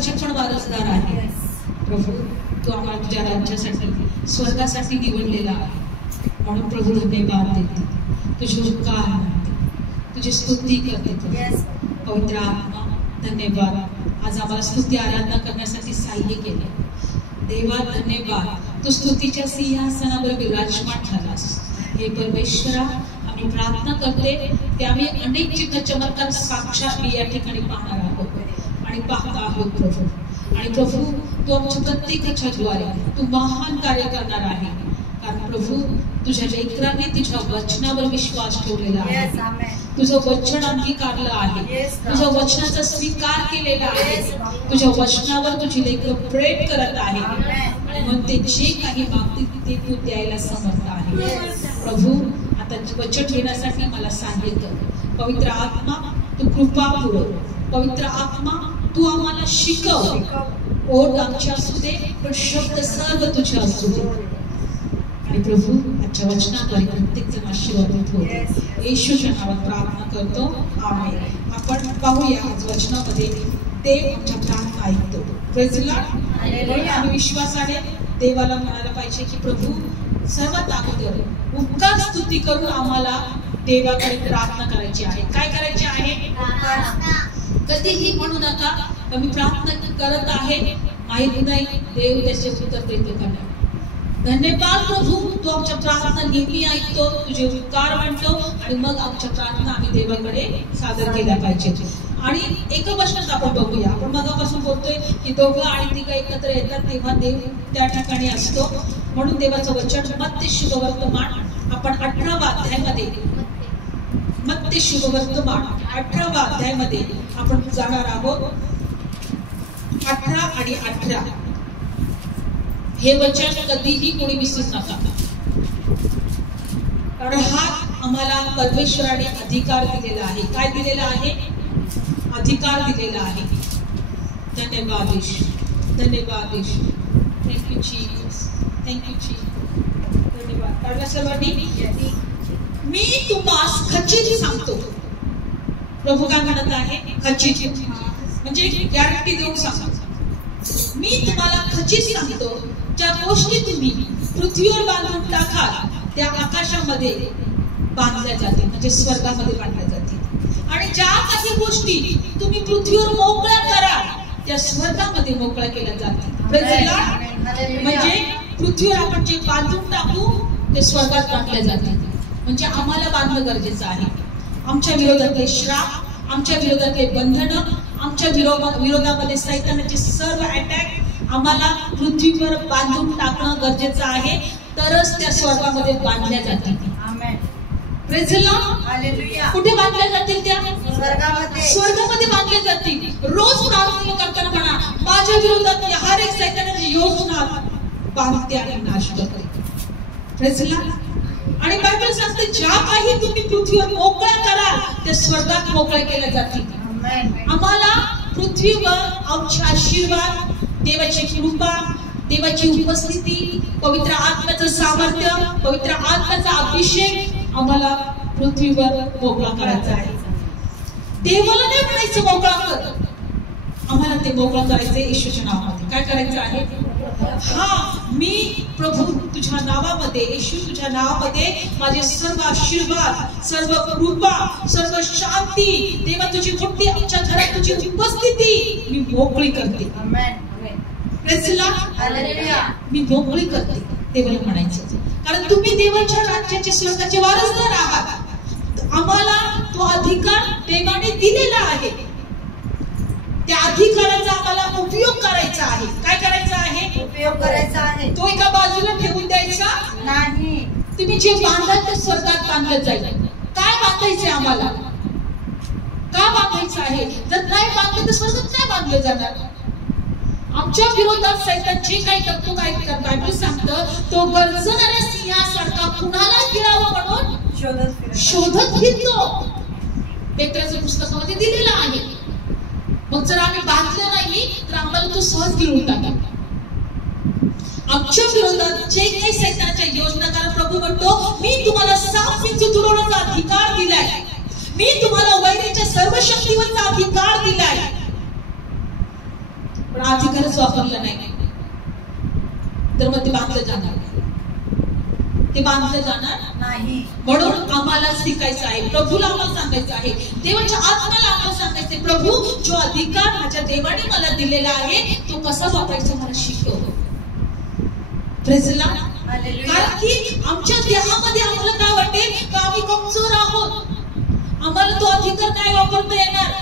राज्याचे पण वारसदार आहे प्रभू. तू आम्हाला तुझ्या राज्यासाठी स्वर्गासाठी निवडलेला आहे. म्हणून प्रभू धन्यवाद देते, तुझे उपकार मानते, तुझी स्तुती करते. पवित्र आत्मा धन्यवाद, आज आम्हाला स्तुती आराधना करण्यासाठी सहाय्य केले. देवा धन्यवाद, तू स्तुतीच्या सिंहासनावर विराजमान झालास. हे परमेश्वरा, आम्ही प्रार्थना करते की आम्ही अनेक चिन्ह चमत्कार साक्षात या ठिकाणी पाहणार आहोत आणि पाहत आहोत प्रभू. आणि प्रभू, तू आमच्या प्रत्येकाच्या द्वारे तू महान कार्य करणार आहे. कारण प्रभू, तुझ्या लेकरांनी तुझ्या वचनावर विश्वास ठेवलेला आहे. तुझं वचन अंगीकारलं आहे, तुझ्या वचनाचा स्वीकार केलेला आहे. तुझ्या वचनावर तुझी लेकरं प्रेम करत आहे आणि म्हणून ते जे काही मागतील ते तू द्यायला समर्थ आहे. प्रभू, आता वचन घेण्यासाठी मला सांगितलं. पवित्र आत्मा, तू कृपा पुरव. पवित्र आत्मा, तू आम्हाला शिकव. ओढ आमच्या असू दे, पण शब्द सर्व तुझ्या असू दे. आणि प्रभू, आजच्या वचनाद्वारे प्रत्येक जण आशीर्वादित हो. येशूच्या नावात प्रार्थना करतो, आमेन. आपण पाहूया आज वचनामध्ये देव आमच्या प्रार्थना ऐकतो. Praise the Lord. आम्ही विश्वासाने देवाला म्हणायला पाहिजे की प्रभू, सर्वात अगोदर उपकार स्तुती करून आम्हाला देवाकडे प्रार्थना करायची आहे. काय करायची आहे? कधीही म्हणू नका मी प्रार्थना करत आहे, माहित नाही देव त्याचे उत्तर देतो का नाही. धन्यवाद प्रभू, तू आमच्या प्रार्थना नेहमी ऐकतो, तुझे उपकार म्हणतो आणि मग आमच्या प्रार्थना आम्ही देवाकडे सादर केल्या पाहिजे. आणि एका वचनात आपण बघूया. आपण मगापासून बोलतोय की दोघं आणि तिघं एकत्र येतात तेव्हा देव त्या ठिकाणी असतो. म्हणून देवाचं वचन मत्ती शुभवर्तमान आपण 18व्या अध्यायामध्ये, मत्ती शुभवर्तमान 18व्या अध्यायामध्ये आपण जाणार आहोत. 18 आणि 18 हे वचन कधीही कोणी विसरू नका. कारण हा आम्हाला परमेश्वराने अधिकार दिलेला आहे. काय दिलेला आहे? अधिकार दिलेला आहे. धन्यवाद येशू, धन्यवाद Yeshu. Thank you Jesus, thank you Jesus. धन्यवाद. काढला सर्वांनी. मी तुम्हास खचित सांगतो. प्रभू काय म्हणत आहे? खचित म्हणजे गॅरंटी देऊन सांगतो. मी तुम्हाला खचित सांगतो, ज्या गोष्टी तुम्ही पृथ्वीवर बांधून टाकाल त्या आकाशामध्ये बांधल्या जातील, म्हणजे स्वर्गामध्ये बांधल्या जातील. आणि ज्या काही गोष्टी तुम्ही पृथ्वीवर मोकळ्या कराल त्या स्वर्गामध्ये मोकळ्या केल्या जातील. म्हणजे पृथ्वीवर आपण जे बांधून टाकू ते स्वर्गात बांधल्या जातील. म्हणजे आम्हाला बांधणं गरजेचं आहे. आमच्या विरोधातले श्राप, आमच्या विरोधातले बंधनं, आमच्या विरोधामध्ये सैतानाचे सर्व अटॅक आम्हाला पृथ्वीवर बांधून टाकणं गरजेचं आहे. तरच त्या स्वर्गामध्ये बांधल्या जातील. Praise the Lord. हालेलुया. कुठे बांधल्या जातील? त्या स्वर्गामध्ये. स्वर्गामध्ये बांधल्या जातील. रोज प्रार्थना करताना म्हणा, माझ्या विरोधात हर एक सैतानाची योजना बांधते आणि नाश करते. Praise the Lord. आणि बायबल सांगते, ज्या काही तुम्ही पृथ्वीवर मोकळ्या कराल त्या स्वर्गात मोकळ्या केल्या जातील. आम्हाला पृथ्वीवर आमचे आशीर्वाद, देवाची कृपा, देवाची उपस्थिती, पवित्र आत्म्याचं सामर्थ्य, पवित्र आत्म्याचा अभिषेक आम्हाला पृथ्वीवर मोकळा करायचा आहे. देवाला नाही म्हणायचं मोकळा कर, आम्हाला ते मोकळा करायचे येशूच्या नावामध्ये. काय करायचं आहे? हा, मी प्रभू तुझ्या नावामध्ये, येशू तुझ्या नावामध्ये माझे सर्व आशीर्वाद, सर्व कृपा, सर्व शांती, देवा तुझी मोठी आमच्या घरात तुझी उपस्थिती मी मोकळी करते. Praise the Lord. हालेलुया. मी मोकळी करते देवाला म्हणायचं. कारण तुम्ही देवाच्या राज्याचे स्वर्गाचे वारसदार आहात. आम्हाला तो अधिकार देवाने दिलेला आहे. त्या अधिकाराचा आम्हाला उपयोग करायचा आहे. काय करायचा आहे? उपयोग करायचा आहे. तो एका बाजूला ठेवून द्यायचा नाही. तुम्ही जे बांधाल ते स्वर्गात बांधलं जाईल. काय बांधायचे आम्हाला? का बांधायचं आहे? जर नाही बांधलं तर स्वर्गात नाही बांधलं जाणार. आमच्या विरोधात सैतान जे काही करतो, काय बायबल सांगतं, तो गर्जणाऱ्या सिंहासारखा कुणाला गिळावं म्हणून शोधत फिरतो. पेत्राच्या पुस्तकामध्ये दिलेलं आहे. मग जर आम्ही बांधलं नाही तर आम्हाला तो सहज गिळून टाकेल. आमच्या विरोधात जे काही सैतानाच्या योजना, कारण प्रभू म्हणतो, मी तुम्हाला साप विंचू तुडवण्याचा अधिकार दिलाय, मी तुम्हाला वैरीच्या सर्व शक्तीवरचा अधिकार दिलाय. पण अधिकारच वापरला नाही तर मग ते बांधलं जाणार, ते बांधलं जाणार नाही. म्हणून आम्हाला शिकायचं आहे, प्रभूला आम्हाला सांगायचं आहे, देवाच्या आत्म्याला आम्हाला सांगायचं, प्रभू जो अधिकार माझ्या देवाने मला दिलेला आहे तो कसा वापरायचा मला शिकव. Praise the Lord. कारण की आमच्या देहामध्ये आम्हाला काय वाटेल की आम्ही कमजोर आहोत, आम्हाला तो अधिकार नाही वापरता येणार,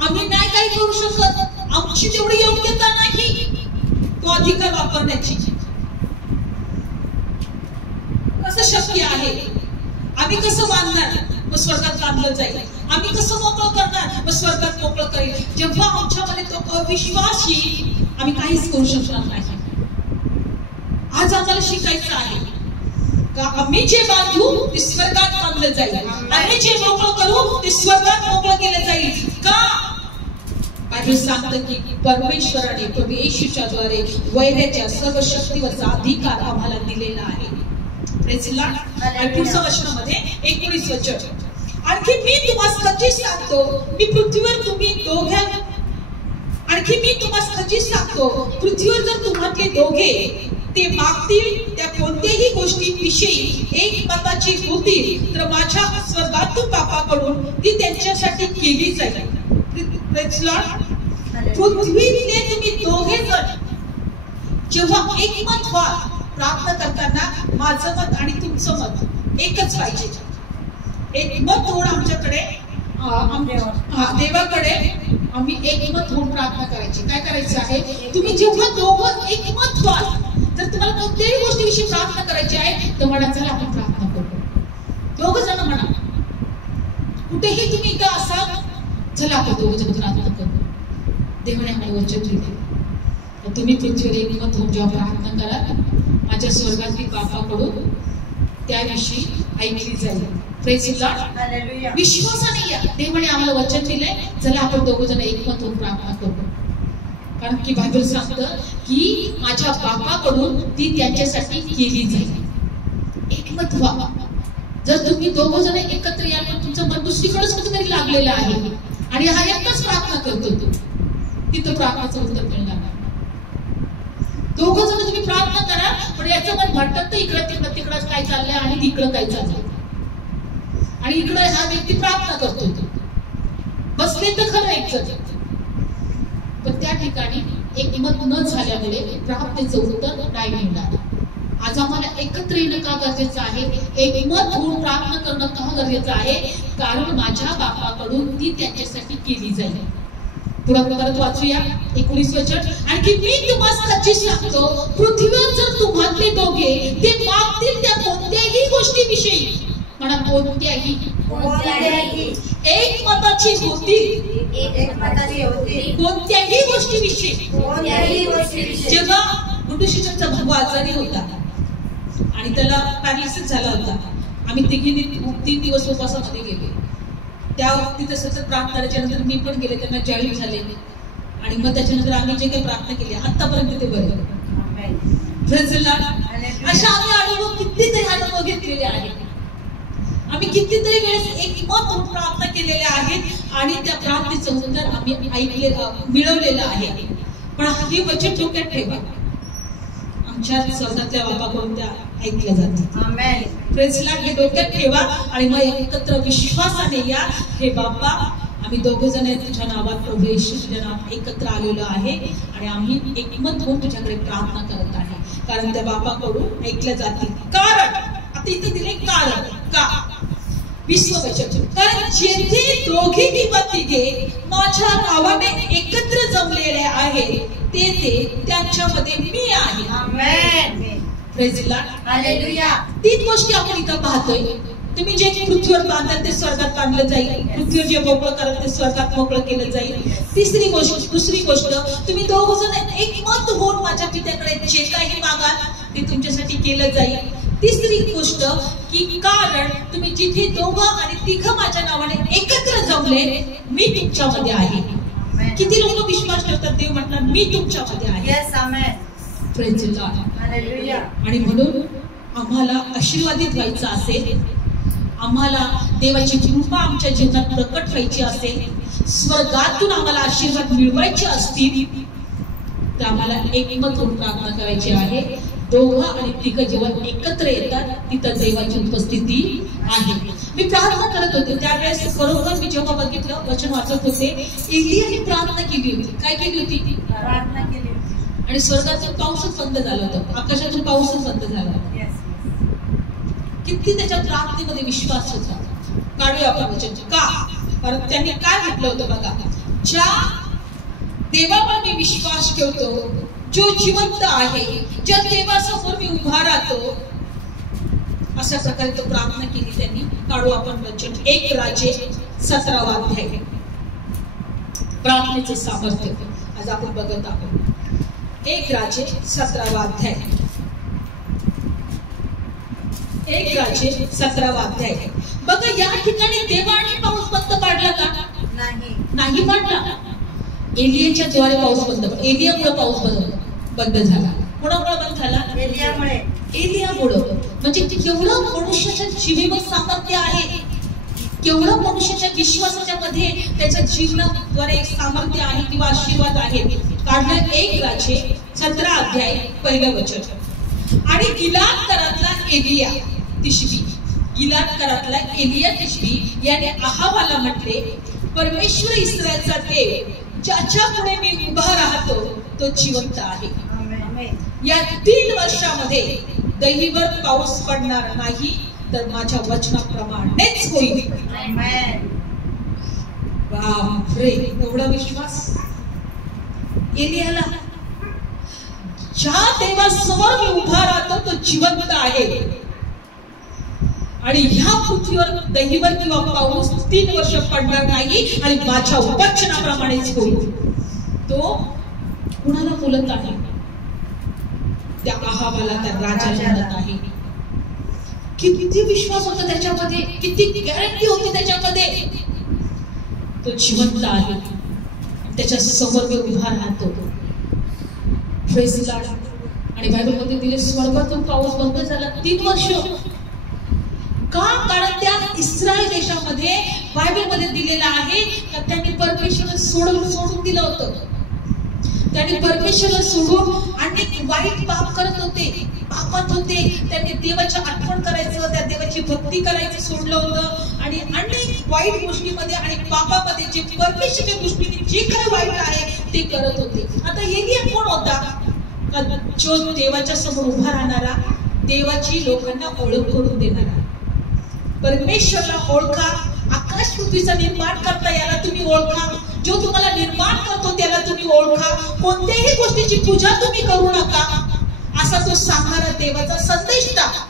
आम्ही नाही काही करू शकत, आमची तेवढी योग्यता नाही तो अधिकार वापरण्याची. कसं शक्य आहे? आम्ही कसं बांधणार मग स्वर्गात बांधलं जाईल, आम्ही कसं मोकळं करणार मग स्वर्गात मोकळं करेल. जेव्हा आमच्यामध्ये तो अविश्वास येईल आम्ही काहीच करू शकणार नाही. आज आम्हाला शिकायचं आहे का आम्ही जे बांधू ते स्वर्गात बांधलं जाईल, आम्ही जे मोकळं करू ते स्वर्गात मोकळं केलं जाईल. का? बायबल सांगतं की परमेश्वराने प्रभू येशूच्या द्वारे वैराच्या सर्व शक्तीवरचा अधिकार आम्हाला दिलेला आहे. Praise the Lord. आणि पुढच्या वचनामध्ये 19 वचन, आणखी मी तुम्हाला खचित सांगतो, मी पृथ्वीवर तुम्ही दोघे, आणखी मी तुम्हाला खचित सांगतो, पृथ्वीवर जर तुम्हातले दोघे ते मागतील त्या कोणत्याही गोष्टीविषयी एकमताची होतील तर माझ्या स्वर्गातून बापाकडून ती त्यांच्यासाठी केली जाईल. Praise the Lord. पृथ्वीतले तुम्ही दोघे जण जेव्हा एकमत व्हा प्रार्थना करताना, माझं मत आणि तुमचं मत एकच पाहिजे, एकमत होऊन आमच्याकडे देवाकडे आम्ही एकमत होऊन प्रार्थना करायची. काय करायचं आहे? तुम्ही जेव्हा दोघं एकमत व्हाल, जर तुम्हाला कोणत्याही गोष्टीविषयी प्रार्थना करायची आहे तर म्हणा चला आपण प्रार्थना करू. दोघं जण म्हणा, कुठेही तुम्ही इथं असाल चला आपण दोघं जण प्रार्थना करू. देवाने आम्हाला वचन दिले तुम्ही पृथ्वीवर एकमत होऊन जेव्हा प्रार्थना कराल माझ्या स्वर्गातील बापाकडून त्याविषयी ऐकली जाईल. Praise the Lord. हालेलुया. विश्वासाने या, देवाने आम्हाला वचन दिले चला आपण दोघं जण एकमत होऊन प्रार्थना करू. कारण की बायबल सांगतं की माझ्या बापाकडून ती त्यांच्यासाठी केली जाईल. एकमत व्हा. जर तुम्ही दोघं जण एकत्र याल पण तुमचं मन दुसरीकडेच कुठेतरी लागलेलं आहे आणि हा एकच प्रार्थना करतो तो, तिथं प्रार्थनाचं उत्तर मिळणार. दोघं जण तुम्ही प्रार्थना करा पण याचं मन भटकतं इकडं तिकडं काय चाललंय आणि तिकडं काय चाललंय, आणि इकडं हा व्यक्ती प्रार्थना करतो बसले तर खरं एकच, पण त्या ठिकाणी एकमत न झाल्यामुळे प्रार्थनेचं उत्तर नाही मिळणार. आज आम्हाला एकत्र येणं का गरजेचं आहे? एकमत होऊन प्रार्थना करणं का गरजेचं आहे? कारण माझ्या बापाकडून ती त्यांच्यासाठी केली जाईल. पुढे परत वाचूया 19 वचन, आणखी मी तुम्हाला खचित सांगतो, पृथ्वीवर जर तुम्हातले दोघे ते मागतील त्या कोणत्याही गोष्टीविषयी, म्हणा कोणत्याही एकमताची होतील, कोणत्याही गोष्टीविषयी. जेव्हा गुंडूशीचा भाऊ आजारी होता आणि त्याला पॅरालिसिस झाला होता, आम्ही तिघींनी 3 दिवस उपवासामध्ये गेले. त्या तिथे सतत प्रार्थना करायच्या नंतर मी पण गेले, त्यांना जॉईन झाले आणि मग त्याच्यानंतर आम्ही जे काही प्रार्थना केली आतापर्यंत ते बरे. Praise the Lord. अशा आम्ही अनुभव कितीतरी अनुभव घेतलेले आहेत, आम्ही कितीतरी वेळेस एकमत होऊन प्रार्थना केलेल्या आहेत आणि त्या प्रार्थनेचं उत्तर आम्ही मिळवलेलं आहे. पण हे वचन डोक्यात ठेवा, आमच्या स्वर्गातल्या बापाकडून त्या ऐकल्या जातात. आमेन. Praise the Lord. हे डोक्यात ठेवा आणि मग एकत्र विश्वासाने या, हे बाप्पा आम्ही दोघं जण तुझ्या नावात प्रभू येशू तुझ्या नावात एकत्र आलेलो आहे आणि आम्ही एकमत होऊन तुझ्याकडे प्रार्थना करत आहे, कारण त्या बापाकडून ऐकल्या जातील. कारण आता इथे दिले कारण का विश्ववचन, कारण जेथे दोघे किंवा तिघे माझ्या नावाने एकत्र जमलेले आहे तेथे त्यांच्यामध्ये मी आहे. Amen. Praise the Lord. Hallelujah. 3 गोष्टी आपण इथं पाहतोय. तुम्ही जे पृथ्वीवर बांधाल ते स्वर्गात बांधलं जाईल, पृथ्वीवर जे मोकळं कराल ते स्वर्गात मोकळं केलं जाईल. दुसरी गोष्ट तुम्ही दोघं जण एकमत होऊन माझ्या पित्याकडे जे काही मागाल ते तुमच्यासाठी केलं जाईल. तिसरी गोष्ट की कारण तुम्ही जिथे दोघं आणि तिघं माझ्या नावाने एकत्र जमले मी तुमच्यामध्ये आहे. किती लोक विश्वास ठेवतात? देव म्हटलं मी तुमच्यामध्ये आहे. Yes. Amen. Praise the Lord. Hallelujah. आणि म्हणून आम्हाला आशीर्वादित व्हायचं असेल, आम्हाला देवाची कृपा आमच्या जीवनात प्रकट व्हायची असेल, स्वर्गातून आम्हाला आशीर्वाद मिळवायचे असतील तर आम्हाला एकमत होऊन प्रार्थना करायची आहे. दोघं आणि तिघं जेव्हा एकत्र येतात तिथं देवाची उपस्थिती आहे. मी प्रार्थना करत होते त्यावेळेस खरोखर मी जेव्हा बघितलं वचन वाचत होते एलियाने प्रार्थना केली होती. काय केली होती? प्रार्थना केली होती. आणि स्वर्गातून पाऊसच बंद झाला होता, आकाशातून पाऊसच बंद झाला होता. किती त्याच्या प्रार्थनेमध्ये विश्वास होता. काढूया आपण वचन. का? कारण त्यांनी काय म्हटलं होतं बघा, ज्या देवावर मी विश्वास ठेवतो जो जिवंत आहे, ज्या देवासमोर मी उभा राहतो, अशा प्रकारे तो प्रार्थना केली त्यांनी. काढू आपण वचन 1 राजे 17 अध्याय. प्रार्थनेचे सामर्थ्य आज आपण बघत आहोत. 1 राजे 17 अध्याय. 1 राजे 17 अध्याय. बघा या ठिकाणी देवाने पाऊस बंद पाडला का? नाही पाडला. एलियाच्या द्वारे पाऊस बंद, एलियामुळे पाऊस बंद झाला. कोणामुळे बंद झाला? एलियामुळे. म्हणजे केवढं मनुष्याच्या जीवेवर सामर्थ्य आहे, केवढं मनुष्याच्या विश्वासाच्या मध्ये त्याच्या जीवनाद्वारे सामर्थ्य आहे किंवा आशीर्वाद आहे. काढलं 1 राजे 17 अध्याय पहिलं वचन. आणि गिलाद करातला एलिया तिशबी, गिलाद करातला एलिया तिशबी याने अहाबाला म्हटले, परमेश्वर इस्रायलचा देव ज्याच्या पुढे मी उभा राहतो तो जिवंत आहे. या 3 वर्षामध्ये दैवीवर पाऊस पडणार नाही, तर माझ्या वचनाप्रमाणेच होईल. बापरे, एवढा विश्वास एलियाला. ज्या देवासमोर मी उभा राहतो तो जिवंत आहे आणि ह्या पृथ्वीवर दैवीवर किंवा पाऊस 3 वर्ष पडणार नाही आणि माझ्या वचनाप्रमाणेच होईल. तो कुणाला बोलत आहे? त्या अहाबाला, त्या राजाला म्हणत आहे. किती विश्वास होता त्याच्यामध्ये, किती गॅरंटी होती त्याच्यामध्ये. तो जिवंत आहे, त्याच्या समोर मी उभा राहतो. Praise the Lord. आणि बायबलमध्ये दिले स्वर्गातून पाऊस बंद झाला 3 वर्ष. का? कारण त्या इस्रायल देशामध्ये बायबलमध्ये दिलेलं आहे का त्यांनी परमेश्वराला सोडून दिलं होतं. त्यांनी परमेश्वराला सोडून अनेक वाईट पाप करत होते, पापात होते. त्यांनी देवाची आठवण करायचं, त्या देवाची भक्ती करायचं सोडलं होतं आणि अनेक वाईट गोष्टीमध्ये आणि पापामध्ये जे परमेश्वराच्या दृष्टीने जे काही वाईट आहे ते करत होते. आता एलिया कोण होता? जो देवाच्या समोर उभा राहणारा, देवाची लोकांना ओळख करून देणारा. परमेश्वरला ओळखा, आकाश पृथ्वीचा निर्माण करता याला तुम्ही ओळखा, जो तुम्हाला निर्माण करतो त्याला तुम्ही ओळखा, कोणत्याही गोष्टीची पूजा तुम्ही करू नका, असा तो सांगणारा देवाचा संदेश टाका.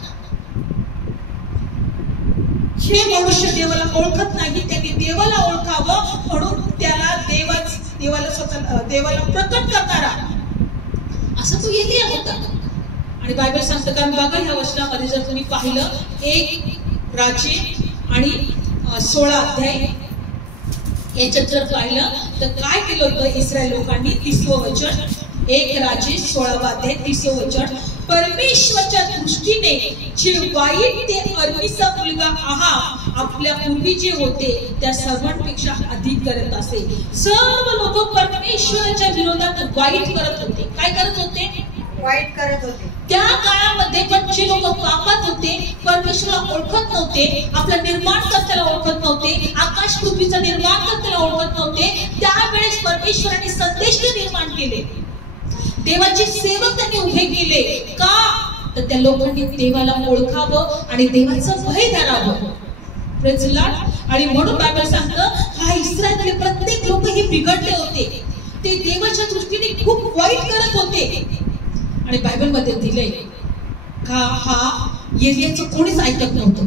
जे मनुष्य देवाला ओळखत नाही त्यांनी देवाला ओळखावं म्हणून त्याला देवाला प्रकट करणारा असा तो एलिया होता. आणि बायबल सांगतं, कारण बघा ह्या वचनामध्ये जर तुम्ही पाहिलं 1 राजे आणि 16 अध्याय याच्यात जर पाहिलं तर काय केलं होतं इस्रायल लोकांनी? 30वं वचन, 1 राजे 16 अध्याय 30वं वचन. परमेश्वराच्या दृष्टीने जे वाईट ते अर्मीचा मुलगा आहाब आपल्या पूर्वी जे होते त्या सर्वांपेक्षा अधिक करत असे. सर्व लोक परमेश्वराच्या विरोधात वाईट करत होते. काय करत होते? वाईट करत होते. त्या काळामध्ये पण जे लोक पापात होते, परमेश्वराला ओळखत नव्हते, आपल्या निर्माणकर्त्याला ओळखत नव्हते, आकाश पृथ्वीचं निर्माणकर्त्याला ओळखत नव्हते, त्यावेळेस परमेश्वराने संदेश निर्माण केले, देवाचे सेवक त्यांनी उभे केले. का? तर त्या लोकांनी देवाला ओळखावं आणि देवाचं भय धरावं. Praise the Lord. आणि म्हणून बायबल सांगतं हा इस्रायलचे प्रत्येक लोक हे बिघडले होते, ते देवाच्या दृष्टीने खूप वाईट करत होते. आणि बायबल मध्ये दिलंय का हा एलियाचं कोणीच ऐकत नव्हतं.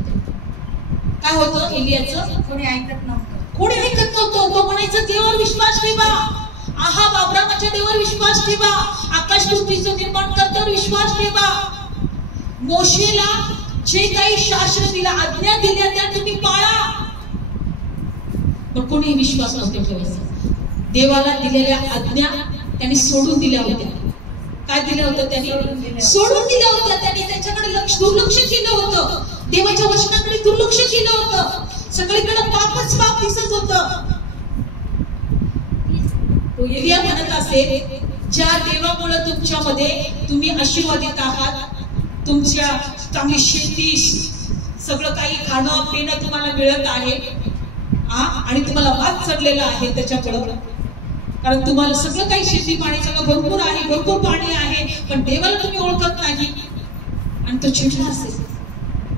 काय होतं? एलियाचं कोणी ऐकत नव्हतं. कोणी ऐकत नव्हतं. तो म्हणायचा देवावर विश्वास ठेवा, आहाब अब्रामाच्या देवावर विश्वास ठेवा, आकाश पृथ्वीचं निर्माण करत्यावर विश्वास ठेवा. मोशेला जे काही शास्त्र दिला, आज्ञा दिल्या त्या तुम्ही पाळा. पण कोणी विश्वास नव्हते ठेवायचा. देवाला दिलेल्या आज्ञा त्यांनी सोडून दिल्या होत्या. काय दिलं होतं? त्यांनी सोडून दिल्या होत्या. त्यांनी त्याच्याकडे दुर्लक्ष केलं होतं, देवाच्या वचनाकडे दुर्लक्ष केलं होतं. सगळीकडे पापच पाप दिसत होतं. तो एलिया म्हणत असेल ज्या देवामुळे तुमच्यामध्ये तुम्ही आशीर्वादित आहात, तुमच्या चांगली शेती, सगळं काही खाणं पिणं तुम्हाला मिळत आहे आणि तुम्हाला वाद चढलेला आहे त्याच्याकडं, कारण तुम्हाला सगळं काही शेती पाणी सगळं भरपूर आहे, भरपूर पाणी आहे, पण देवाला तुम्ही ओळखत नाही आणि तो चिडला असेल.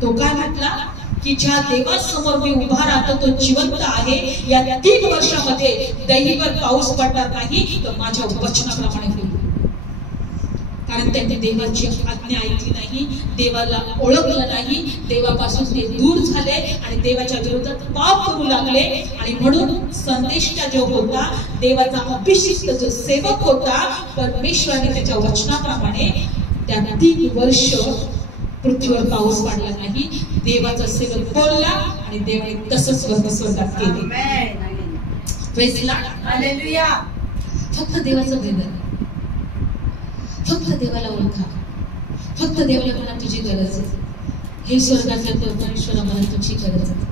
तो काय म्हटला की ज्या देवासमोर मी उभा राहतो तो जिवंत आहे, या 3 वर्षामध्ये दैवीवर पाऊस पडणार नाही, तर माझ्या वचनाप्रमाणे होईल. कारण त्यांनी देवाची आज्ञा ऐकली नाही, देवाला ओळखलं नाही, देवापासून ते दूर झाले आणि देवाच्या विरोधात पाप करू लागले. आणि म्हणून संदेशचा जो होता, देवाचा अभिषिक्त जो सेवक होता, परमेश्वराने त्याच्या वचनाप्रमाणे त्या 3 वर्ष पृथ्वीवर पाऊस पडला नाही. देवाचा सेवक बोलला आणि देवाने तसंच स्वर्गात केले. Praise the Lord, hallelujah. फक्त देवाचं भेदन, फक्त देवाला ओळखा, फक्त देवाला म्हणा तुझी गरज आहे. हे स्वर्गातल्या परमेश्वरा मला तुझी गरज आहे.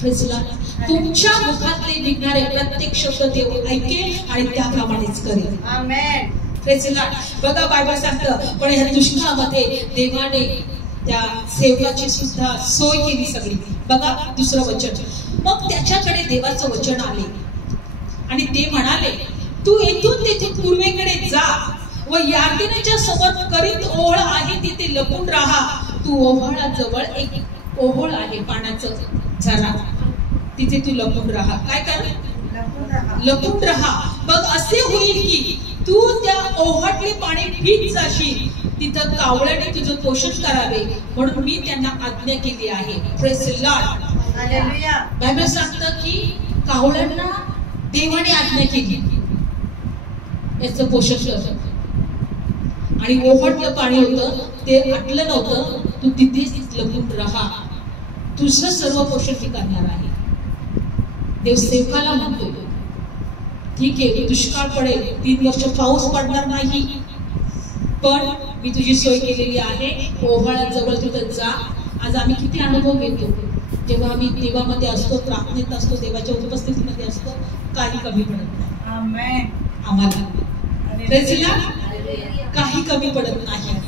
Praise the Lord. तुमच्या मुखातले निघणारे प्रत्येक शब्द देव ऐकेल आणि त्याप्रमाणेच करेल. आमेन. Praise the Lord. बघा बायबल सांगतं, पण ह्या दुष्काळामध्ये देवाने त्या सेवकाची सुद्धा सोय केली सगळी. बघा 2रं वचन. मग त्याच्याकडे देवाचं वचन आले आणि ते म्हणाले, तू येथून तेथून पूर्वेकडे जा व यार्देनाच्या समोर करीत ओहळ आहे तिथे लपून राहा. तू ओहळाजवळ एक ओहळ आहे पाण्याचं झरा, तिथे तू लपून राहा. काय कर? लपून राहा. बघ असे होईल की तू त्या ओहळले पाणी पीत जाशील, तिथं कावळ्याने तुझं पोषण करावे म्हणून मी त्यांना आज्ञा केली आहे. Praise the Lord, hallelujah. Bible सांगतं की कावळ्यांना देवाने आज्ञा केली याचं पोषण कर. आणि ओहळलं पाणी होतं ते आटलं नव्हतं, तू तिथेच लपून राहा, तुझं सर्व पोषण मी करणार आहे. देव सेवकाला म्हणतोय, ठीक आहे दुष्काळ पडेल, 3 वर्ष पाऊस पडणार नाही, पण मी तुझी सोय केलेली आहे. ओहळाजवळ तुझं जा. आज आम्ही किती अनुभव घेतो जेव्हा आम्ही देवामध्ये असतो, प्रार्थनेत असतो, देवाच्या उपस्थितीमध्ये असतो, काही कमी पडत नाही. आमेन. आम्हाला प्रेज द लॉर्ड, काही कमी पडत नाही.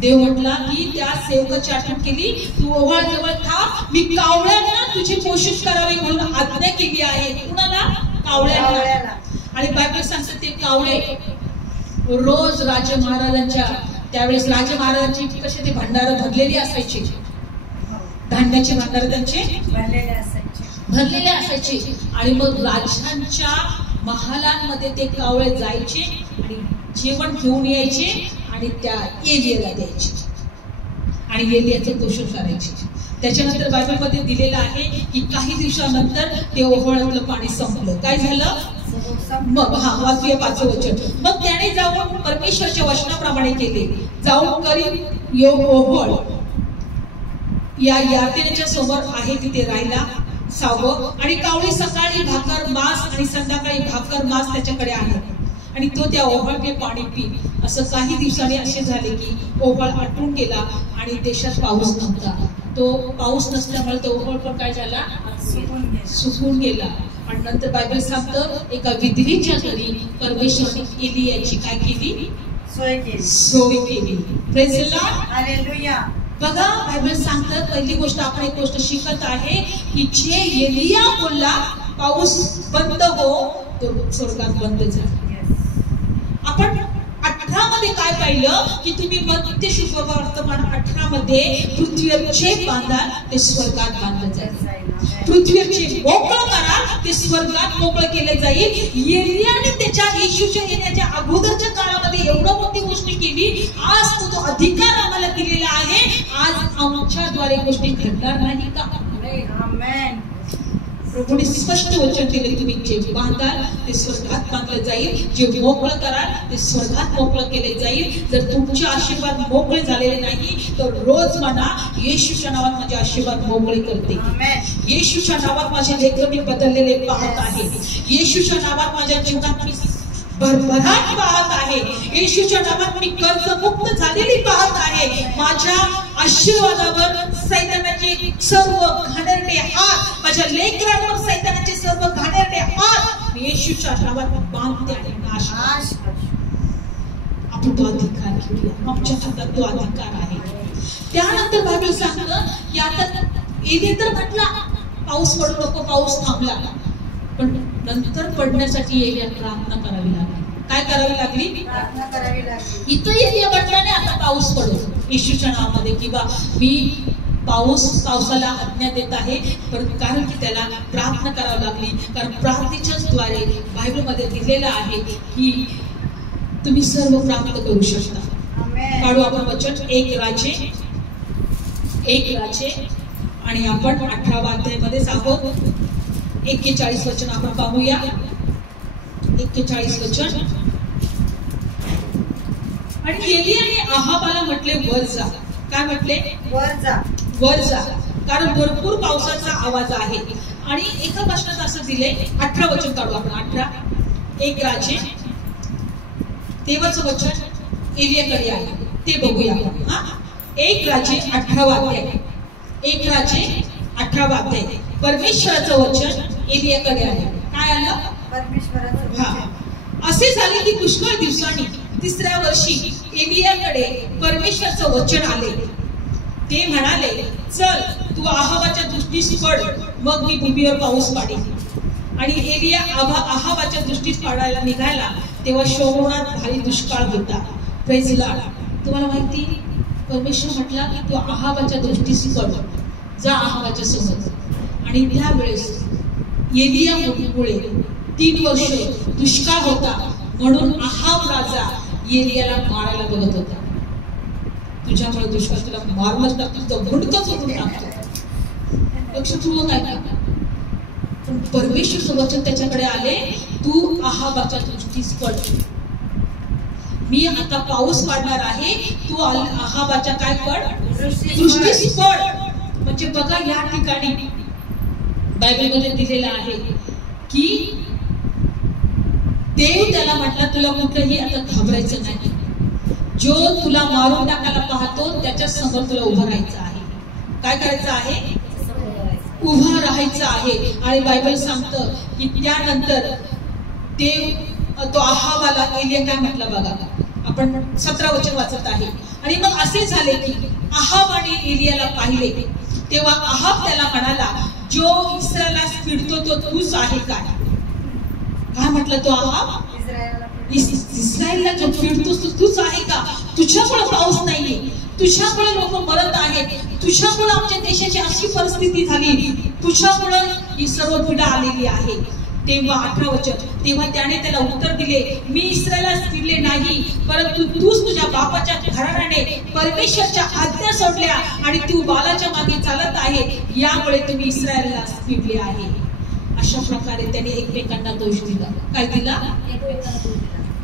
देव म्हटला की त्या सेवकाची आठवण केली, तू ओहळाजवळ थांब, मी कावळ्यांना तुझे पोषण करावे म्हणून आज्ञा केली आहे. कुणाला? कावळ्यांना. आणि बायबल सांगते ते कावळे रोज राजे महाराजांच्या, त्यावेळेस राजे महाराजांची कसे ते भंडार भरलेली असायची, धान्याचे भंडार त्यांचे भरलेले असायचे. आणि मग राजांच्या महालांमध्ये ते कावळे जायचे आणि जेवण घेऊन यायचे आणि त्या एलियाला द्यायचे आणि एलियाचं पोषण करायचे. त्याच्यानंतर बायबलमध्ये दिलेलं आहे की काही दिवसानंतर ते ओहळातलं पाणी संपलं. काय झालं? मग वाचूया 5वं वचन. मग त्याने जाऊन परमेश्वरच्या वचनाप्रमाणे केले. जाऊन करीत ओहळ या यार्देनाच्या समोर आहे तिथे राहिला 6वं. आणि कावळी सकाळी भाकर मांस आणि संध्याकाळी भाकर मांस त्याच्याकडे आले आणि तो त्या ओहळचे पाणी पी. असं काही दिवसांनी असे झाले की ओहळ आटून गेला आणि देशात पाऊस नव्हता. तो पाऊस नसल्यामुळे तो ओहळ पण काय झाला? सुकून गेला. आणि नंतर बायबल सांगतं एका विधवेच्या घरी परमेश्वराने एलियाची काय केली? सोय केली. Praise the Lord, hallelujah. बघा बायबल सांगतं पहिली गोष्ट आपण एक गोष्ट शिकत आहे की जे एलिया बोलला पाऊस बंद हो, तो स्वर्गात बंद झाला. आपण 18 मध्ये काय पाहिलं की तुम्ही मत्ती शुभवर्तमान 18 मध्ये पृथ्वीवर जे बांधाल ते स्वर्गात बांधलं जाईल. पृथ्वीवर जे मोकळं कराल ते स्वर्गात मोकळं केलं जाईल. एलियाने त्याच्या येशूच्या येण्याच्या अगोदरच्या काळामध्ये एवढं मोठी गोष्ट केली. आज तो अधिकार आम्हाला दिलेला आहे. आज आमच्याद्वारे गोष्टी घडणार नाही का? आमेन. प्रभूने स्पष्ट वचन दिले, तुम्ही जे बांधाल ते स्वर्गात बांधलं जाईल, जे मोकळं कराल ते स्वर्गात मोकळं केले जाईल. जर तुमचे आशीर्वाद मोकळे झालेले नाही तर रोज म्हणा, येशूच्या नावात माझे आशीर्वाद मोकळे करते. येशूच्या नावात माझे लेकर मी बदललेले पाहत आहे. येशूच्या नावात माझ्या जीवनात मी भरभराट पाहत आहे. येशूच्या नावात मी कर्जमुक्त झालेली पाहत आहे. माझ्या आशीर्वादावर सैतानाचे सर्व घाणेरडे हात, माझ्या लेकरांवर सैतानाचे सर्व घाणेरडे हात मी येशूच्या नावात बांधते आणि नाश आपण तो अधिकार घेऊया, आमच्या हातात तो अधिकार आहे. त्यानंतर बायबल सांगतं की आता एलिया तर म्हटला पाऊस पडू नको, पाऊस थांबला, पण नंतर पडण्यासाठी एलिया प्रार्थना करावी लागली. काय करावी लागली? प्रार्थना करावी लागली. इथं एलिया म्हटला नाही आता पाऊस पडो येशूच्या नावामध्ये, किंवा मी पावसाला आज्ञा देत आहे, पण कारण की त्याला प्रार्थना करावी लागली. कारण प्रार्थनेच्याच द्वारे बायबलमध्ये दिलेलं आहे की तुम्ही सर्व प्राप्त करू शकता. आमेन. काढू आपण वचन एक राजे आणि आपण 18व्या अध्यायामध्येच आहोत. 41 वचन आपण पाहूया. 41 वचन. आणि एलियाने आहाबाला म्हटले वर जा. काय म्हटले? वर जा. वर जा, कारण भरपूर पावसाचा आवाज आहे. आणि एका वचनात असं दिले, 18 वचन काढू आपण. 18 एक राजे, देवाचं वचन एलियाकडे आहे ते बघूया आपण. एक राजे 18वा अध्याय. एक राजे 18वा अध्याय. परमेश्वराचं वचन एलियाकडे आहे. काय आलं? परमेश्वराचं वचन. असे झाले की पुष्कळ दिवसांनी 3ऱ्या वर्षी एलियाकडे परमेश्वराचं वचन आले. ते म्हणाले, चल तू आहाबाच्या दृष्टीस पड, मग मी भूमीवर पाऊस पाडेन. आणि एलिया आहाबाच्या दृष्टीस पाडायला निघाला तेव्हा शोभनात भारी दुष्काळ होता. Praise Lord. तुम्हाला माहिती, परमेश्वर म्हटला की तू आहाबाच्या दृष्टीस पड, जा आहाबाच्या समोर. आणि त्यावेळेस एलियामुळे 3 वर्ष दुष्काळ होता, म्हणून आहाब राजा एलियाला मारायला बघत होता. तुझ्यामुळे दुष्काळ तुला मारूनच टाकतो, तुझं भुंडकच होऊन टाकतो. लक्ष ठेवून काय का? पण परमेश्वरचं वचन त्याच्याकडे आले, तू आहाबाच्या दृष्टीस पड, मी आता पाऊस पाडणार आहे, तू आहाबाच्या काय पड? दृष्टीस पड. म्हणजे बघा या ठिकाणी बायबलमध्ये दिलेलं आहे की देव त्याला म्हटला तुला कुठलंही आता घाबरायचं नाही, जो तुला मारून टाकायला पाहतो त्याच्या समोर तुला उभं राहायचं आहे. काय करायचं आहे? उभं राहायचं आहे. आणि बायबल सांगतं की त्यानंतर तो आहाबाला एलिया काय म्हटलं बघा, आपण 17 वचन वाचत आहे. आणि मग असे झाले की आहाबाने एलियाला पाहिले तेव्हा आहाब त्याला म्हणाला, जो इस्रायलास पिडतो तो तूच आहे काय? काय म्हटलं तो आहाब? इस्रायलला जो पिडतोस तो तूच आहे का? तुझ्यामुळे पाऊस नाहीये, तुझ्यामुळे लोक मरत आहेत, तुझ्यामुळे आमच्या देशाची अशी परिस्थिती झाली, तुझ्यामुळे ही सर्व पीडा आलेली आहे. तेव्हा 18 वचन. तेव्हा त्याने त्याला उत्तर दिले, मी इस्रायलास पिडले नाही, परंतु तूच तुझ्या बापाच्या घराण्याने परमेश्वरच्या आज्ञा सोडल्या आणि तू बालाच्या मागे चालत आहे, यामुळे तुम्ही इस्रायलास पिडले आहे. अशा प्रकारे त्याने एकमेकांना दोष दिला. काय दिला?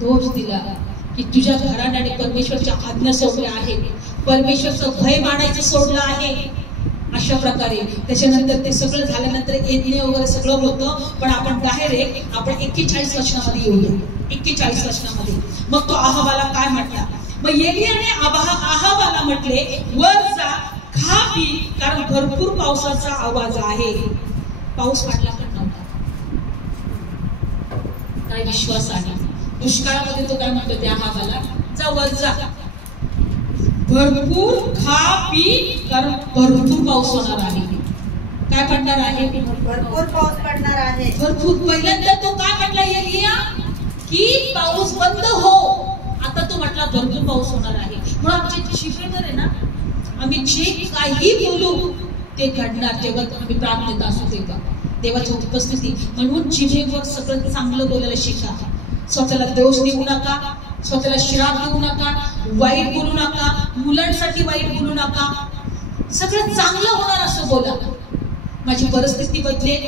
दोष दिला की तुझ्या घराण्याने परमेश्वरच्या आज्ञा सोडल्या आहे, परमेश्वरचं भय मानायचं सोडलं आहे. अशा प्रकारे त्याच्यानंतर ते सगळं झाल्यानंतर यज्ञ वगैरे सगळं होतं. पण आपण डायरेक्ट आपण 41 वचनामध्ये येऊया. 41 वचनामध्ये मग तो आहाबाला काय म्हटला? मग एलियाने आहाबाला म्हटले, वर जा, खा पी, कारण भरपूर पावसाचा आवाज आहे. पाऊस पडला पण नव्हता. काय विश्वास आहे? दुष्काळामध्ये तो काय म्हणतो त्या आहाबाला, जा वर जा, भरपूर खा पी, कारण भरपूर पाऊस होणार आहे. काय पडणार आहे? भरपूर पाऊस पडणार आहे. भरपूर. पहिल्यांदा तो काय म्हटला एलिया की पाऊस बंद हो, आता तो म्हटला भरपूर पाऊस होणार आहे. म्हणून आमच्या शिफेवर आहे ना, आम्ही जे काही बोलू ते घडणार जेव्हा आम्ही प्रार्थनेत असू तेव्हा देवाची उपस्थिती. म्हणून जिभेवर सगळं चांगलं बोलायला शिका. स्वतःला दोष देऊ नका, स्वतःला श्राप देऊ नका, वाईट बोलू नका, मुलांसाठी वाईट बोलू नका. सगळं चांगलं होणार असं बोला. माझी परिस्थिती बदलेल,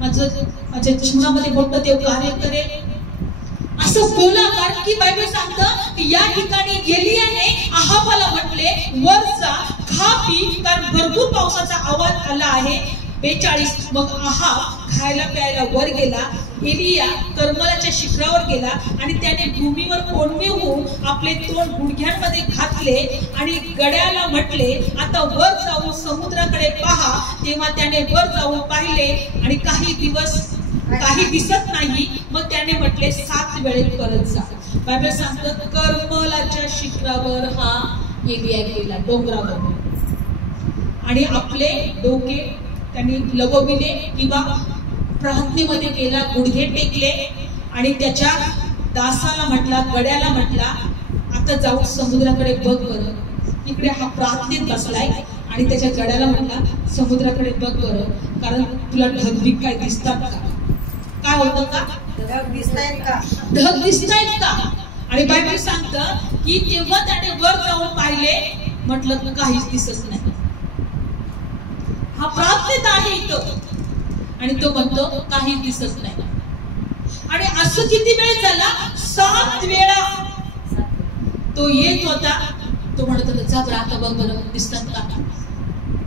माझ्या जीवनामध्ये मोठं देव कार्य करेल असं बोला. कारण की बायबल सांगतं की या ठिकाणी एलियाने आहाबाला म्हटले, वर जा, खा पी, कारण भरपूर पावसाचा आवाज आला आहे. 42. मग आहाब खायला प्यायला वर गेला. एलिया कर्मलाच्या शिखरावर गेला आणि त्याने भूमीवर कोंडे होऊन आपले तोंड गुडघ्यांमध्ये घातले आणि गड्याला म्हटले, आता वर जाऊन समुद्राकडे पहा. तेव्हा त्याने वर जाऊन पाहिले आणि काही दिसत नाही. मग त्याने म्हटले, 7 वेळेत परत जा. बायबल सांगतं कर्मलाच्या शिखरावर हा एलिया गेला, डोंगरावर, आणि आपले डोके त्यांनी लवविले किंवा प्रार्थनेमध्ये गेला, गुडघे टेकले आणि त्याच्या दासाला म्हटला, गड्याला म्हटला, आता जाऊन समुद्राकडे बघ बरं. इकडे हा प्रार्थनेत बसलाय आणि त्याच्या गड्याला म्हटला, समुद्राकडे बघ बरं, कारण तुला ढगबीग काय दिसतात का? काय होतं का? ढग दिसतायत का? ढग दिसतायत का? आणि बायबल सांगतं की तेव्हा त्याने वर जाऊन पाहिले, म्हटलं काहीच दिसत नाही. हा प्रार्थनेत आहे इथं आणि तो म्हणतो काहीच दिसत नाही. आणि असं किती वेळ झाला? 7 वेळा तो येत होता. तो म्हणत होता, जा बरं आता बघ बरं दिसतात का?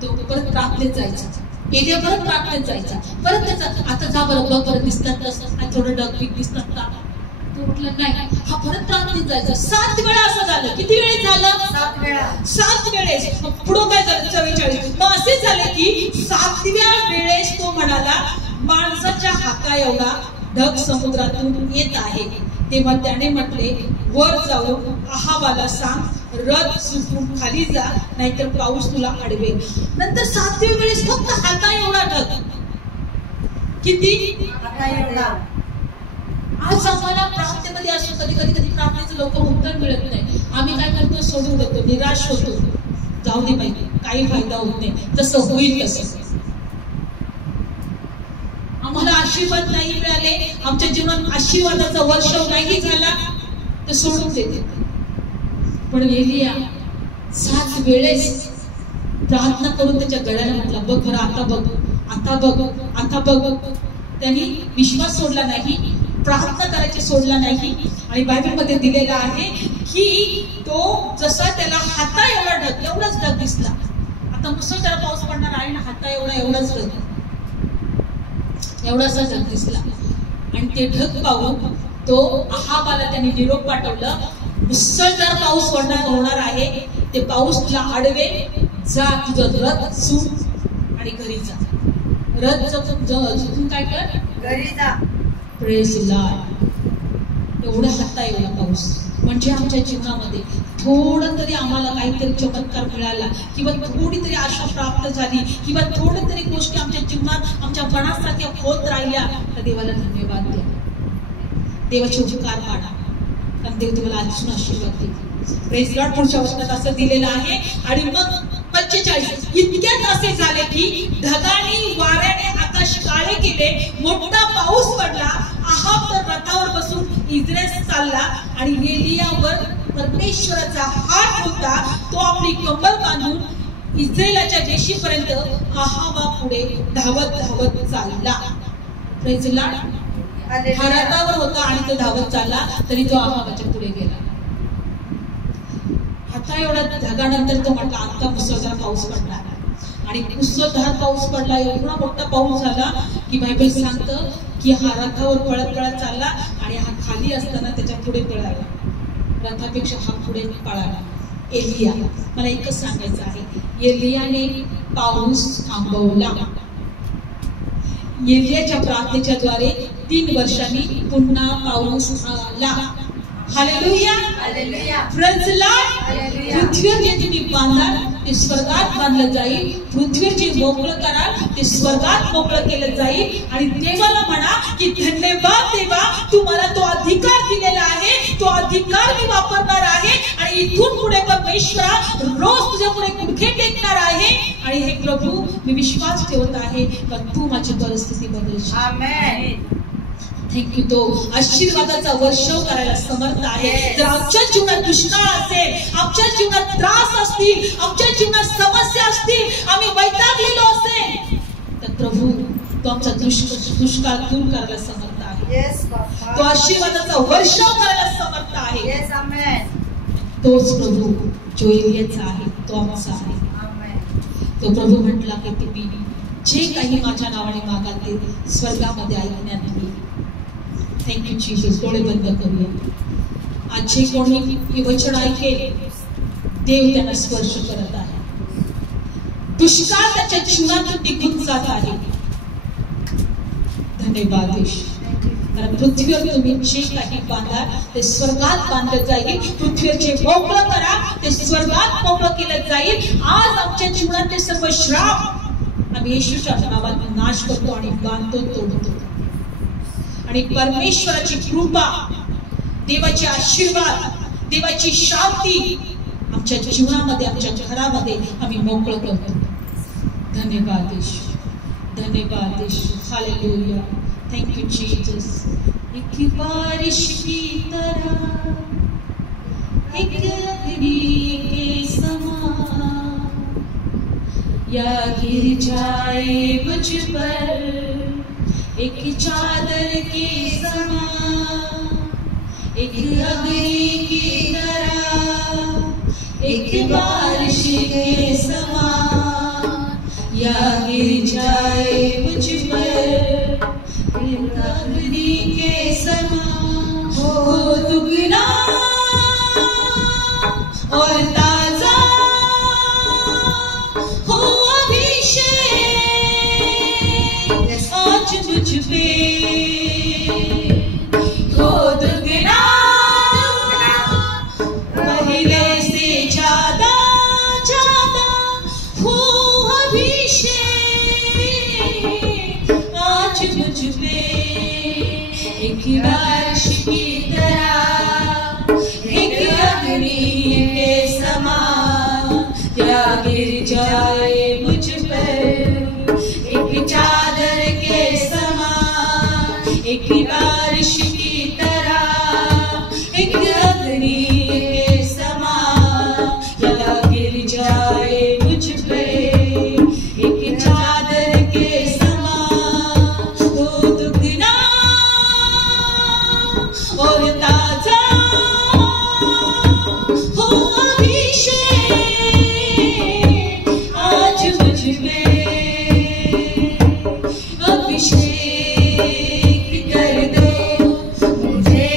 तो परत प्रार्थनेत जायचा, एरिया परत प्रार्थनेत जायचा, परत त्याचा आता जा बरं बघ बरं दिसतात का? थोडं ढगबीग दिसतात का? तो म्हटलं नाही. हा परत प्रार्थनेत जायचा. 7 वेळा असं झालं. किती वेळेस झालं? 7 वेळा. 7 वेळेस. पुढं काय झालं? 44. मग असे झाले की 7व्या वेळेस तो म्हणाला, माणसाच्या हाता एवढा ढग समुद्रातून येत आहे. तेव्हा त्याने म्हटले, वर जाऊन अहाबाला सांग, रथ सुटून खाली जा, नाहीतर पाऊस तुला अडवेल. नंतर 7व्या वेळेस फक्त हाता एवढा ढग. किती? हाता एवढा. आज आम्हाला प्रार्थनेमध्ये असो, कधी प्रार्थनेचं लवकर उत्तर मिळत नाही. आम्ही काय करतो? सोडून देतो, निराश होतो, जाऊ दे बाई काही फायदा होत नाही, तसं होईल तसं. आम्हाला आशीर्वाद नाही मिळाले, आमच्या जीवनात आशीर्वादाचा वर्ष नाही झाला, तर सोडून देते. पण एलिया 7 वेळेस प्रार्थना करून त्याच्या गळ्याला म्हटला, बघ बरं आता बघ, आता बघ, आता बघ. त्यांनी विश्वास सोडला नाही, प्रार्थना करायची सोडला नाही. आणि बायबलमध्ये दिलेला आहे की तो जसा त्याला हाता एवढाच ढग दिसला. आता मुसळधार पाऊस पडणार आहे ना, हाता एवढाच ढग, एवढासा ढग दिसला. आणि ते ढग पाहून तो अहाबाला त्यांनी निरोप पाठवलं, मुसळधार पाऊस होणार आहे, ते पाऊस तुला अडवेल, जा तुझं रथ सुट आणि घरी जा. रथ जिथून काय कर, घरी जा. Praise Lord. एवढा हाता एवढा पाऊस. म्हणजे आमच्या जीवनामध्ये थोडं तरी आम्हाला काहीतरी चमत्कार मिळाला, किंवा थोडी तरी आशा प्राप्त झाली, किंवा थोड्या तरी गोष्टी आमच्या जीवनात आमच्या मनासारख्या होत राहिल्या, तर देवाला धन्यवाद द्या, देवाचे उपकार माना, कारण देव तुम्हाला अजून आशीर्वाद देईल. Praise Lord. पुढच्या वचनात असं दिलेलं आहे. आणि मग 45. इतक्यात असे झाले की ढगाने वाऱ्याने आकाश काळे केले, मोठा पाऊस पडला. अहाब तर रथावर बसून इस्रायल चालला आणि एलियावर परमेश्वराचा हात होता. तो आपली कंबर बांधून इस्रायलाच्या देशीपर्यंत अहाबा पुढे धावत चालला. Praise Lord. हा रथावर होता आणि तो धावत चालला, तरी तो अहाबाच्या पुढे गेला. आता एवढा ढगानंतर तो म्हटला, आता मुसळधार पाऊस पडला. आणि मुसळधार पाऊस पडला, एवढा मोठा पाऊस झाला की बायबल सांगतं की हा रथावर पळत चालला आणि हा खाली असताना त्याच्या पुढे पळाला. रथापेक्षा हा पुढे पळाला. एलिया. मला एकच सांगायचं आहे, एलियाने पाऊस थांबवला. एलियाच्या प्रार्थनेच्या द्वारे 3 वर्षांनी पुन्हा पाऊस आला. Hallelujah. Hallelujah. Praise Lord. Hallelujah. पृथ्वीवर जे तुम्ही बांधाल ते स्वर्गात बांधलं जाईल, पृथ्वीवर जे मोकळं कराल ते स्वर्गात मोकळं केलं जाईल. आणि देवाला म्हणा की धन्यवाद देवा, तू मला तो अधिकार दिलेला आहे, तो अधिकार मी वापरणार आहे. आणि इथून पुढे परमेश्वरा रोज तुझ्या पुढे गुडघे टेकणार आहे. आणि हे प्रभू मी विश्वास ठेवत आहे की तू माझी परिस्थिती बदलशील. आमेन. थँक्यू. तो आशीर्वादाचा वर्षाव करायला समर्थ आहे. जर आमच्या जीवनात दुष्काळ असेल, आमच्या जीवनात त्रास असतील, आमच्या जीवनात समस्या असतील, आम्ही वैतागलेलो असेल, तर प्रभू तो आमचा दुष्काळ दूर करायला समर्थ आहे. येस बाबा. तो आशीर्वादाचा वर्षाव करायला समर्थ आहे. येस. आमेन. तोच प्रभू जो एलियाचा आहे, तो आमचा आहे. आमेन. तो प्रभू म्हटला की तुम्ही जे काही माझ्या नावाने मागाल ते स्वर्गामध्ये ऐकण्यात येईल. Thank you Jesus. डोळे बंद करूया. आज जे कोणी हे वचन ऐकेल, देव त्यांना स्पर्श करत आहे. दुष्काळ त्याच्या जीवनातून निघून जात आहे. धन्यवाद. कारण पृथ्वीवर तुम्ही जे काही बांधाल ते स्वर्गात बांधलं जाईल. पृथ्वीवर जे मोकळं करा ते स्वर्गात मोकळं केलं जाईल. आज आमच्या जीवनातले सर्व श्राप आम्ही येशूच्या नावात नाश करतो आणि बांधतो, तोडतो. आणि परमेश्वराची कृपा, देवाचे आशीर्वाद, देवाची शांती आमच्या जीवनामध्ये, आमच्या घरामध्ये आम्ही मोकळं करतो. धन्यवाद येशू, धन्यवाद येशू. हालेलुया. Thank you Jesus. एक बारिश की तरह, एक अग्नि के समान या गिर जाए मुझ पर एक चादर के समान, एक अग्नि की तरह, एक बारिश के समान या गिर जाए मुझ पर एक अग्नि के समान. हो दुगना और ताजा हो अभिषेक आज मुझ पे. हो दुगना पहले से ज्यादा ज्यादा हो अभिषेक आज मुझ पे. एक बारिश की तरह, एक अग्नि के समान या गिर जाए मुझ पर एक चादर के समान. एक बारिश की तरह, एक अग्नि के समान या गिर जाए मुझ पर एक चादर के समान. हो दुगना और ताजा हो अभिषेक आज मुझ पे. अभिषेक कर दो मुझे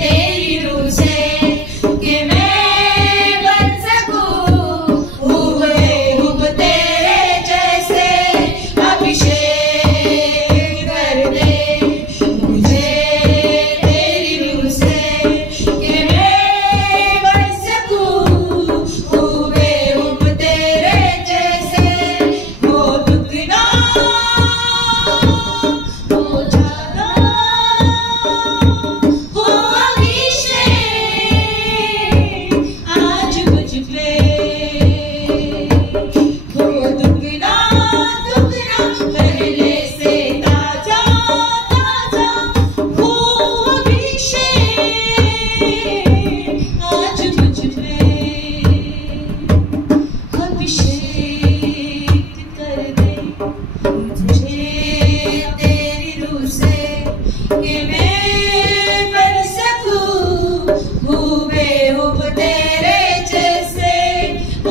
तेरी रूह से कि मैं बन सकूं हुबहू तेरे जैसे. अभिषेक कर दे मुझे तेरी रूह से कि मैं बन सकूं हुबहू तेरे जैसे. हो दुगना हो ज्यादा हो अभिषेक आज मुझ पे. हो दुगना दुगना पहले से ताजा ताजा हो अभिषेक आज मुझ पे. अभिषेक कर दे मुझे तेरी रूह से कि मैं बन सकूं हुबहू तेरे जैसे.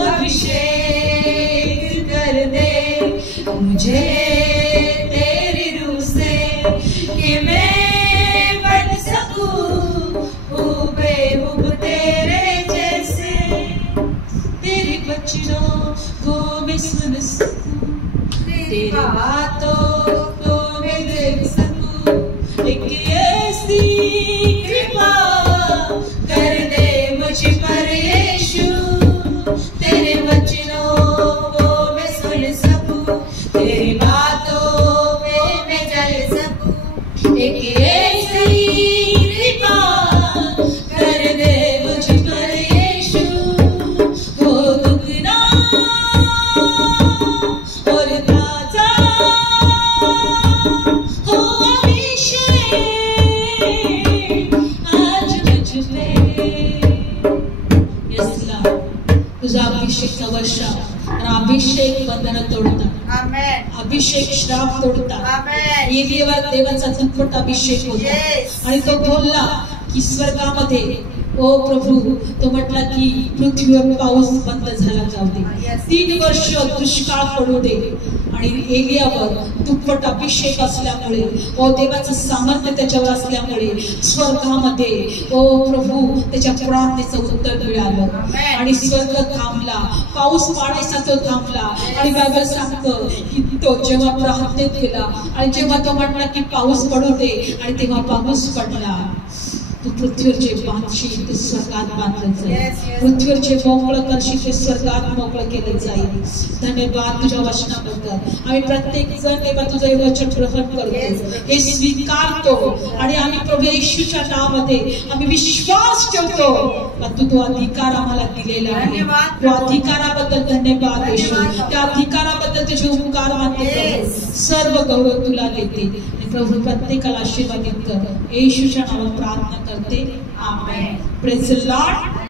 अभिषेक कर दे मुझे तेरी रूह से कि मैं बन सकूं हुबहू तेरे जैसे. तेरे वचनों को मैं सुन सकूं, तेरी बातों को मैं देख सकूं. एक ऐसी कृपा कर दे मुझ पर यीशु. तेरे वचनों को मैं सुन सकूं, तेरी बातों में मैं चल सकूं. एक ऐसी कृपा कर दे मुझ पर यीशु. हो दुगना और ताजा हो अभिषेक आज मुझ पे. Yes, Lord. तुझा अभिषेक वर्षा आणि अभिषेक बंधनं तोडतात. Amen. अभिषेक श्राप तोडतात. Amen. एलियावर देवाचा झटपट अभिषेक होता Yes. आणि तो बोलला की स्वर्गामध्ये ओ प्रभू तो म्हटला की पृथ्वीवर पाऊस बंद झाला जाऊ दे, 3 वर्ष दुष्काळ पडू दे. आणि एलियावर दुप्पट अभिषेक असल्यामुळे ओ देवाचं सामर्थ्य त्याच्यावर असल्यामुळे स्वर्गामध्ये ओ प्रभू त्याच्या प्रार्थनेचं उत्तर मिळालं आणि स्वर्ग थांबला, पाऊस पाडायचा तो थांबला. आणि बायबल सांगतं की तो जेव्हा प्रार्थनेत गेला आणि जेव्हा तो म्हटला की पाऊस पडू दे आणि तेव्हा पाऊस पडला. तू पृथ्वीवर जे बांधशील ते स्वर्गात बांधलं जाईल, पृथ्वीवर जे मोकळं करशील ते स्वर्गात मोकळं केलं जाईल. धन्यवाद तुझ्या वचनाबद्दल. आम्ही प्रत्येक जण देवा तुझं हे वचन ग्रहण करतो, हे स्वीकारतो आणि आम्ही प्रभू येशूच्या नावामध्ये आम्ही विश्वास ठेवतो. तू तो अधिकार आम्हाला दिलेला आहे. तो अधिकाराबद्दल धन्यवाद येशू. त्या अधिकाराबद्दल तुझे उपकार मानते. सर्व गौरव तुला देते. प्रभू प्रत्येकाला आशीर्वादित कर. येशूच्या नावात प्रार्थना करते. आमेन. Praise the Lord.